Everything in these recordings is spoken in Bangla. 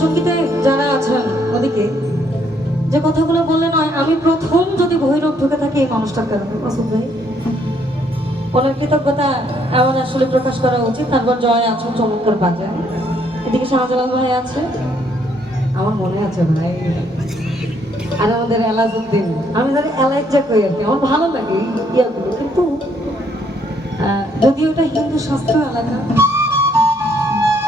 সঙ্গীতে যারা আছেন ওদিকে যে কথাগুলো বললেন, নয় আমি প্রথম যদি ভৈরব ঢুকে থাকি এই মানুষটার কারণে মাসুদ ভাই, ওনার কৃতজ্ঞতা এমন আসলে প্রকাশ করা উচিত। তারপর জয় আছেন চমৎকার বাজার, এদিকে শাহজালাল ভাই আছে, আমার মনে আছে ভাই, আর আমাদের এলাজউদ্দিন, আমি ধরে এলাইজা কই আর কি, আমার ভালো লাগে ইয়াগুলো। কিন্তু যদিও এটা হিন্দু শাস্ত্র এলাকা,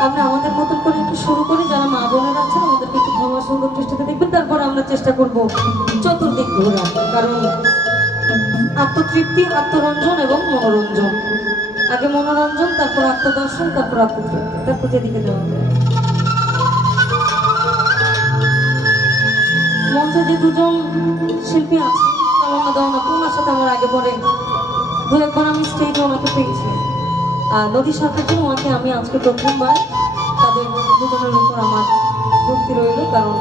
আমরা আমাদের মতন করে একটু শুরু করি। যারা মা বোনেরা আছেন আমাদেরকে একটু ক্ষমা সুন্দর দৃষ্টিতে দেখবেন। তারপর আমরা চেষ্টা করব চতুর্দিক ঘোরা, কারণ আত্মতৃপ্তি, আত্মরঞ্জন এবং মনোরঞ্জন, আগে মনোরঞ্জন, তারপর আত্মদর্শন, তারপর আত্মতৃপ্তি, তারপর যেদিকে যাওয়া যায়। মঞ্চে যে দুজন শিল্পী আছে, তামান্না দেওয়ান আপু, ওনার সাথে আমার আগে পরে দু একবার আমি স্টেজে ওনাকে পেয়েছি। নদী সাথে ওনাকে আমি আজকে প্রথমবার, তাদের দুজনের উপর আমার ভক্তি রইল, কারণ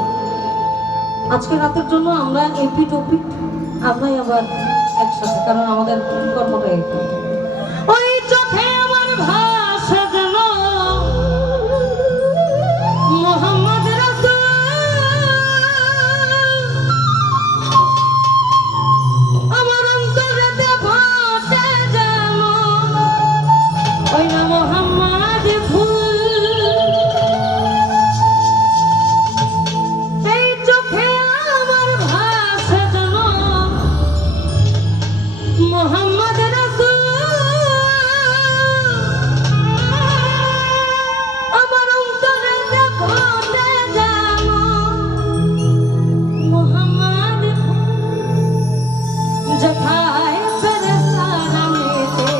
আজকে রাতের জন্য আমরা এপিট ওপিট আমরাই আবার একসাথে, কারণ আমাদের কর্মটা একই। ওই চোখে আমার ভাষা যেন মোহাম্মদ রাসূল, আমার অন্তরেতে ভাসে যেন ওই না মোহাম্মদ ফুল। এই চোখে আমার ভাষা যেন মোহাম্মদ রাসূল, আমার অন্তরেতে ভাসে যেন মোহাম্মদ ফুল। যেথায় ফেরেশতারা মেতে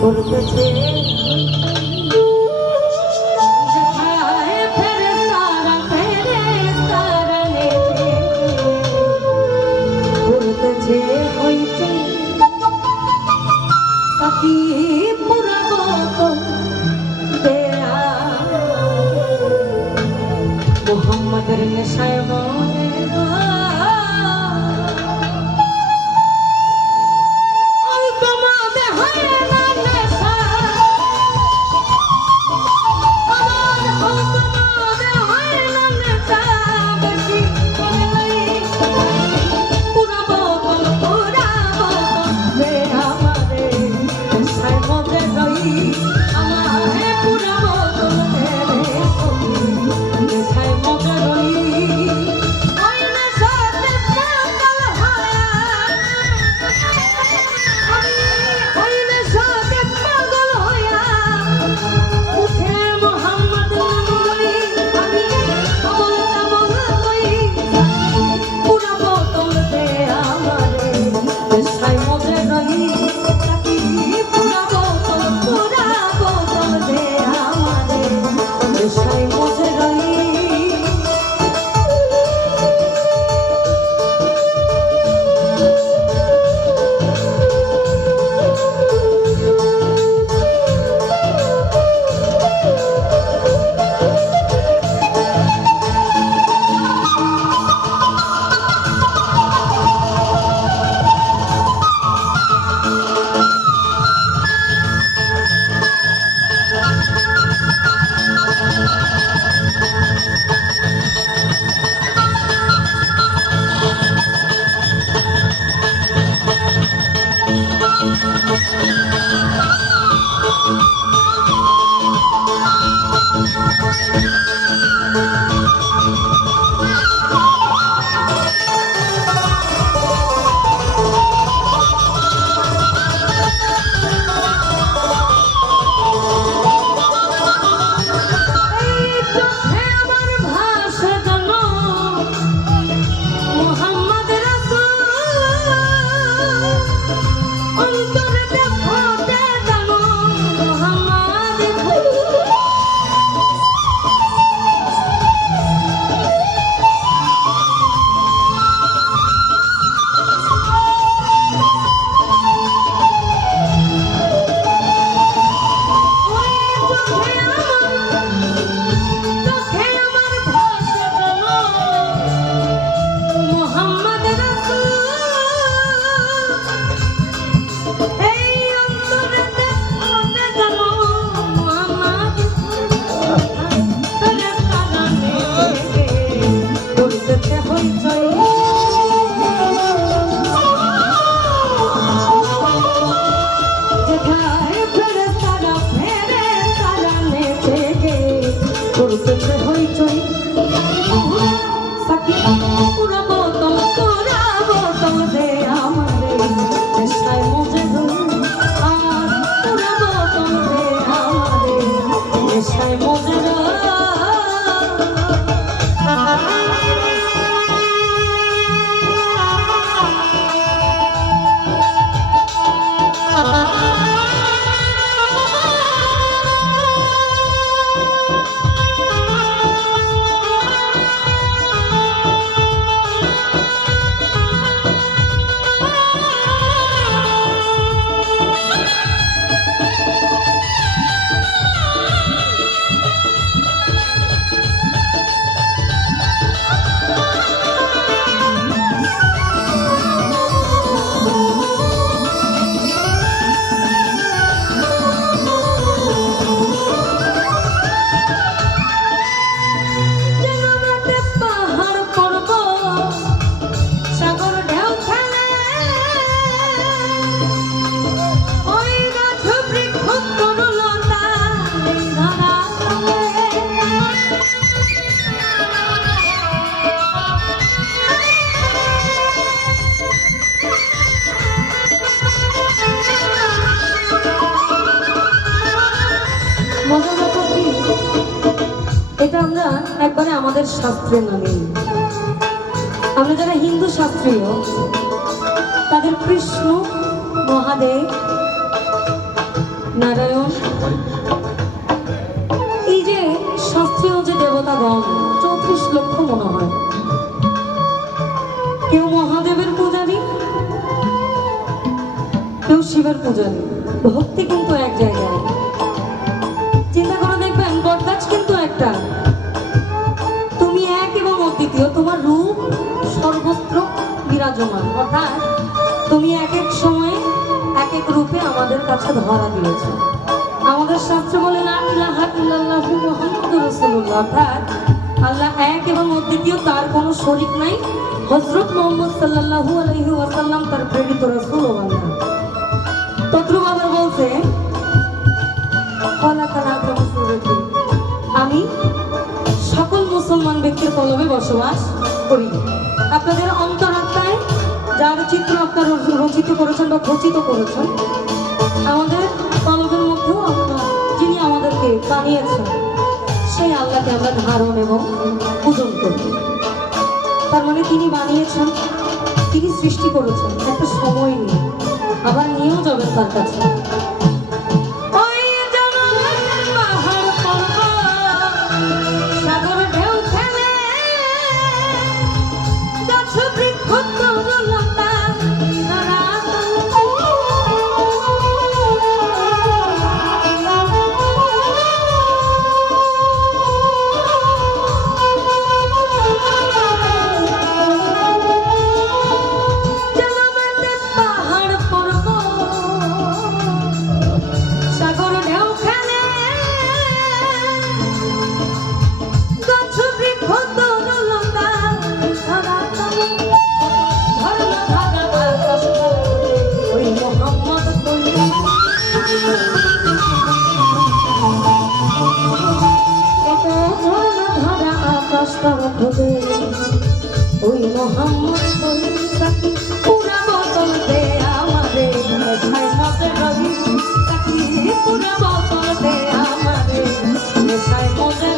করতেছে, যেথায় ফেরেশতারা মেতে করতেছে হইচই, তাকি পুরাবত দেয়া মোহাম্মদের নেশায় মরে আমাদের শাস্ত্রে না নেই। আমরা যারা হিন্দু শাস্ত্রীয় তাদের কৃষ্ণ, মহাদেব, নারায়ণ, এই যে শাস্ত্রীয় যে দেবতাগণ 34 লক্ষ মনে হয়। কেউ মহাদেবের পূজারী, কেউ শিবের পূজারী। ভক্তি কিন্তু এক জায়গায়। চিন্তা করে দেখবেন বটগাছ কিন্তু একটা। তুমি এক এবং অদ্বিতীয়, তোমার রূপ সর্বত্র বিরাজমান। অর্থাৎ তুমি এক এক সময়ে এক এক রূপে আমাদের কাছে ধরা দিয়েছো। আমাদের শাস্ত্র বলে লা ইলাহা ইল্লাল্লাহু মুহাম্মাদুর রাসূলুল্লাহ, অর্থাৎ আল্লাহ এক এবং অদ্বিতীয়, তার কোনো শরীক নাই। হযরত মুহাম্মদ সাল্লাল্লাহু আলাইহি ওয়াসাল্লাম তার প্রেরিত রাসূল ও বান্দা। তদ্রুপ আবার বলছে আমি সকল মুসলমান ব্যক্তির কলবে বসবাস করি। আপনাদের অন্তরাত্মায় যার চিত্র আপনারা রচিত করেছেন বা খচিত করেছেন, আমাদের কলবের মধ্যেও যিনি আমাদেরকে বানিয়েছেন সেই আল্লাহকে আমরা ধারণ এবং পূজন করি। তার মানে তিনি বানিয়েছেন, তিনি সৃষ্টি করেছেন, একটা সময় নিয়ে আবার নিয়েও যাবেন তার কাছে। ওই মোহাম্মদ সাকি পুরা বোতল দে আমারে, নেশায় মজে রবি সাকি পুরা বোতল দে আমারে, নেশায় মজে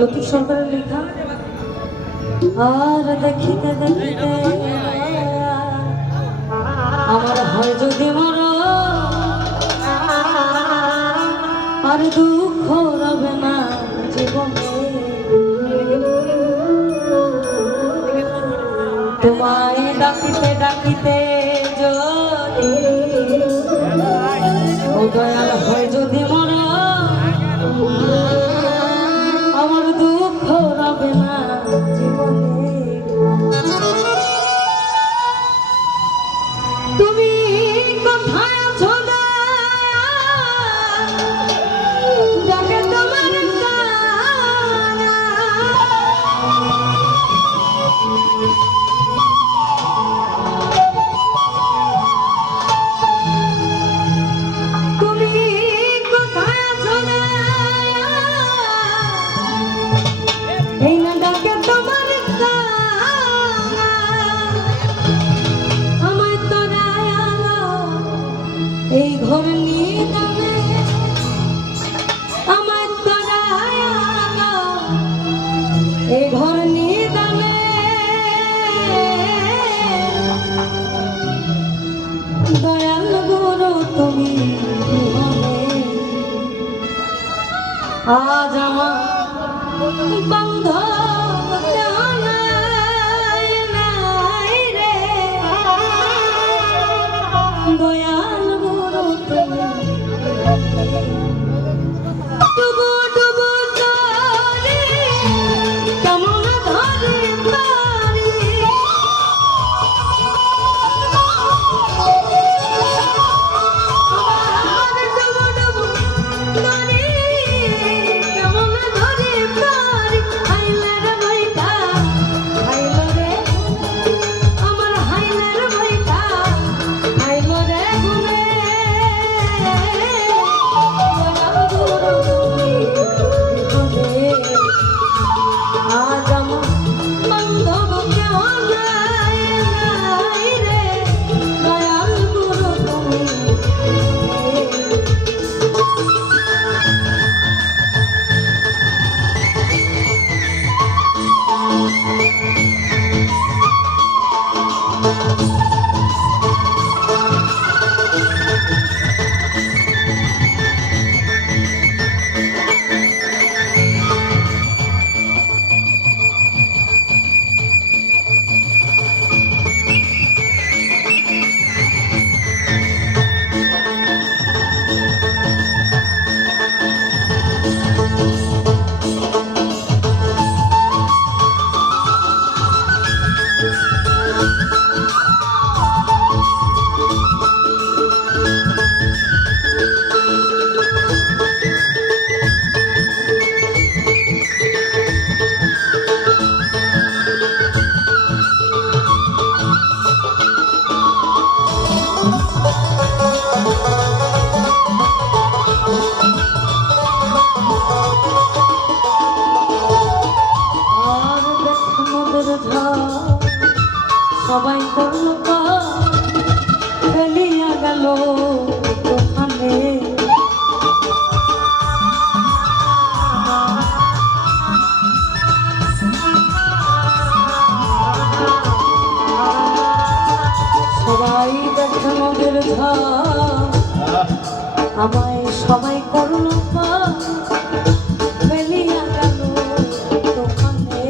লতিফ সরকারের লেখা আর দেখিতে দেখিতে আমার হয় যদি মরণ আর দুঃখ রবে না জীবনে তোমায় ডাকিতে ডাকিতে যদি ও দয়াল হয় যদি মরণ আমার দুঃখ রবে না জীবনে তুমি কোথায় আছো আজ আমার বান্ধব কেহ নাই, নাই রে দয়াল গুরু তুমি। ডুবু ডুবু তরে কেমন ধরে পারি, সবাই করলো ফেলিয়া গেল ওখানে। সবাই দেখে নদীর ঝড়, আমায় সবাই করলো ফেলিয়া গেল ওখানে।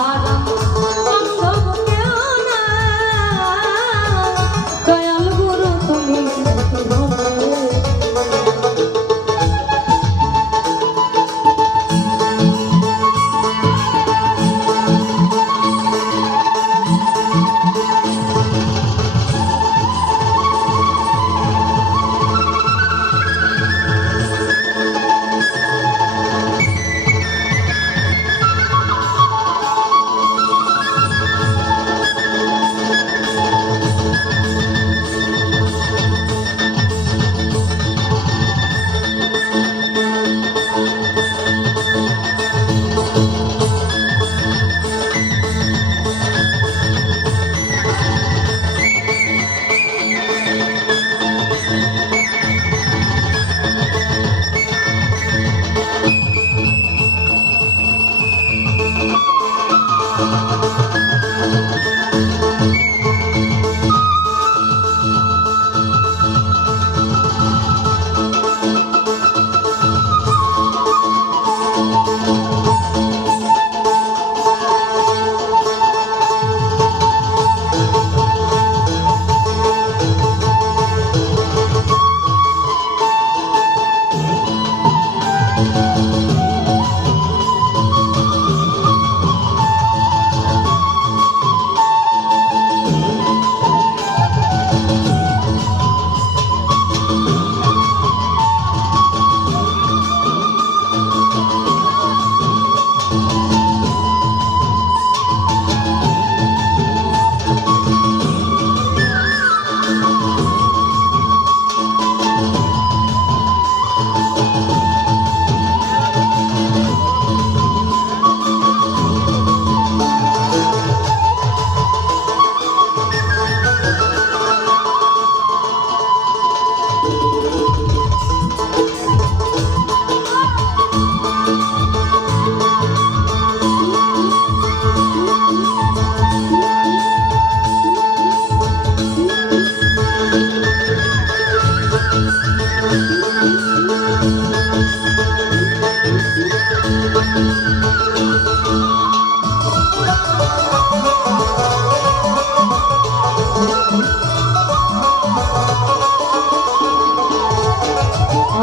আর বান্ধব কেউ না, দয়াল গুরু তুমি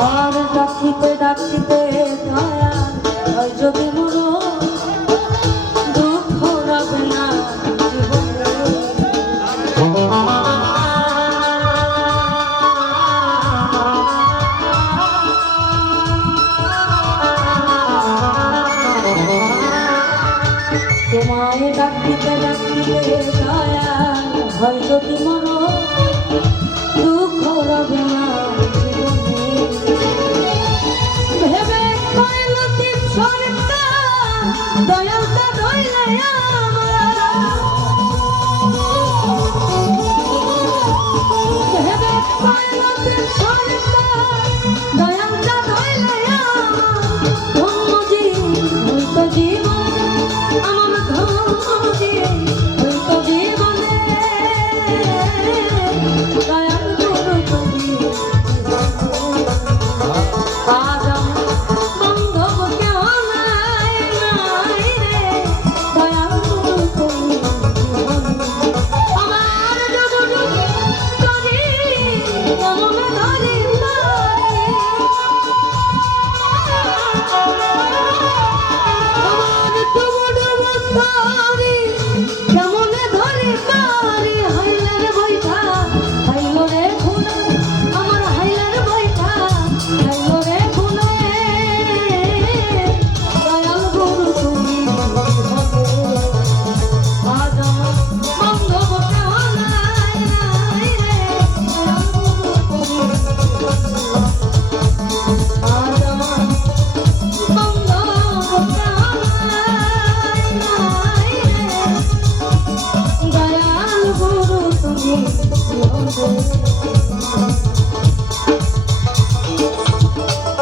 আর ডাকিতে ডাকিতে দয়া হয় যদি মরো দুঃখ রাবে না তোমায় ডাকিতে ডাকিতে দয়া হয় যদি মরো দুঃখ রাবে না দয়ালটা ধরলে আমার